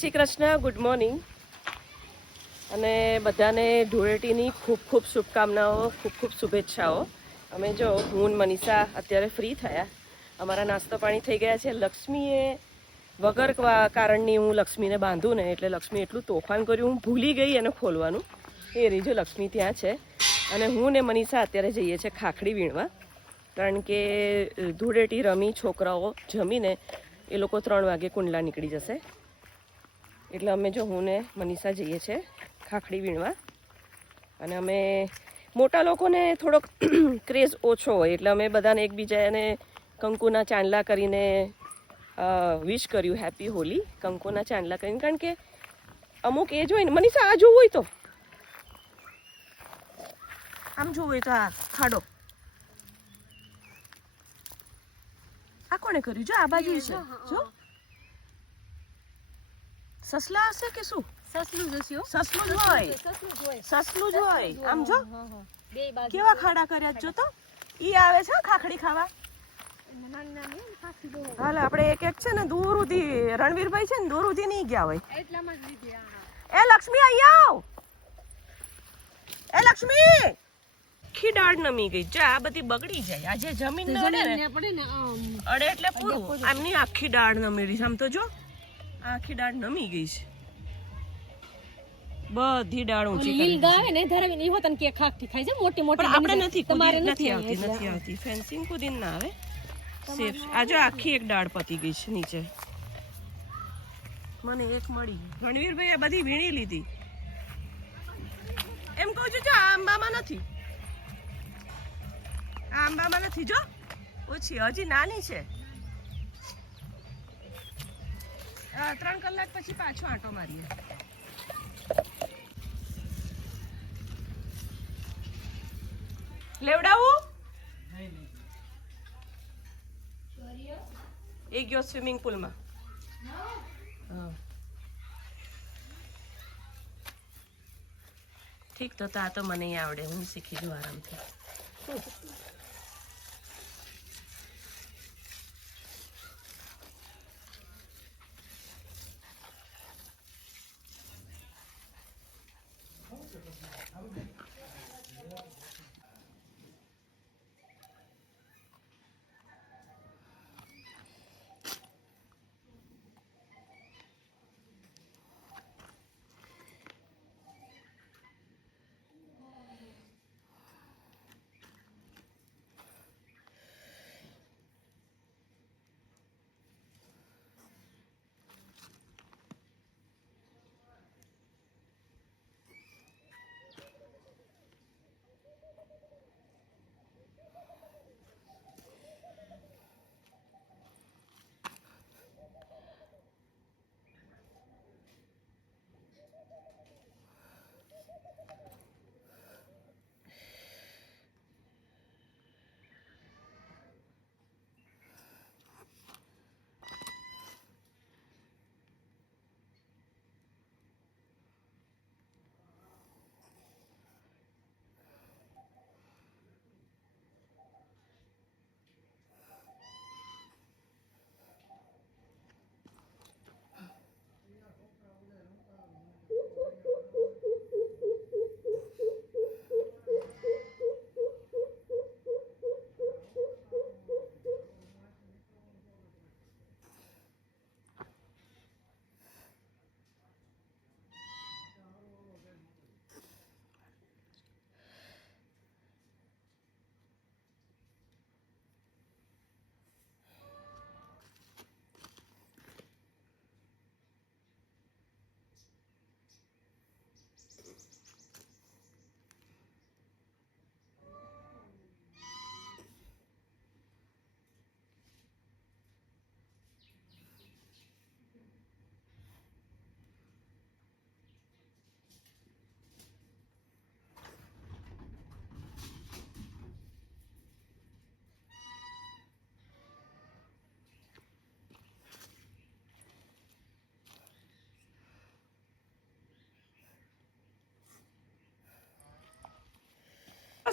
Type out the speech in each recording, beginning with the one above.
Shri Krishna, good morning. અને બધાને ધૂળેટીની ખૂબ ખૂબ શુભકામનાઓ, ખૂબ ખૂબ શુભેચ્છાઓ. અમે જો હું મનીષા અત્યારે ફ્રી થયા, અમારા નાસ્તો પાણી થઈ ગયા છે. લક્ષ્મીએ વગર કારણની હું લક્ષ્મીને બાંધું ને એટલે લક્ષ્મી એટલું તોફાન કર્યું, હું ભૂલી ગઈ એને ખોલવાનું. એ રીજો લક્ષ્મી ત્યાં છે અને હું ને મનીષા અત્યારે જઈએ છીએ ખાખડી વીણવા, કારણ કે ધૂળેટી રમી છોકરાઓ જમીને એ લોકો 3 વાગે કુંડલા નીકળી જશે. એટલે અમે જો હું ને મનીષા જઈએ છીએ ખાખડી વીણવા. અને અમે મોટા લોકોને થોડોક ક્રેઝ ઓછો હોય એટલે અમે બધાને એકબીજાને કંકુના ચાંદલા કરીને વિશ કર્યું, હેપી હોલી કંકુના ચાંદલા કરીને. કારણ કે અમુક એજ હોય ને. મનીષા આ જોવું હોય તો આમ જોવું હોય તો આ ખાડો આ કોણે કર્યું? જો આ બાજુ છે, જો સસલા હશે કે શું? સસલું જ હોય, સસલું જ હોય. આમ જો કેવા ખાડા કર્યા, જો તો ઈ આવે છે ખાખડી ખાવા. હાલ આપણે એક એક છે ને દૂર સુધી, રણવીરભાઈ છે ને દૂર સુધી નહીં ગયા હોય. એ લક્ષ્મી અહીંયા આવ, એ લક્ષ્મી. આખી દાળ નમી ગઈ. જા આ બધી બગડી જાય. આજે જમીન ને અડે એટલે પૂરું. આમની આખી દાળ નમેલી છે. આમ તો જો આખી દાળ નમી ગઈ છે. બધી દાળ ઊંચી કરી ગાય ને ધરાવીને ઈ હોતન કે ખાખી ખાઈ છે મોટી મોટી. આપણે નથી, તમારે નથી આવતી. ફેન્સિંગ કુદીન ના આવે સેફ. આજે આખી એક દાળ પતી ગઈ છે નીચે. મને એક મળી. રણવીરભાઈ આ બધી વીણી લીધી. એમ કહું છું, જો આ આંબામાં નથી, આ આંબામાં નથી. જો ઓછી હજી નાની છે. 3 કલાક પછી પાછો આંટો મારીએ. લેવડાવું એ ગયો સ્વિમિંગ પુલમાં. ઠીક, તો આ તો મને આવડે, હું શીખી જઉં આરામથી.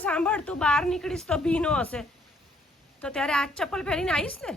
સાંભળ, તું બહાર નીકળીશ તો ભીનો હશે, તો ત્યારે આ ચપ્પલ પહેરીને આવીશ ને.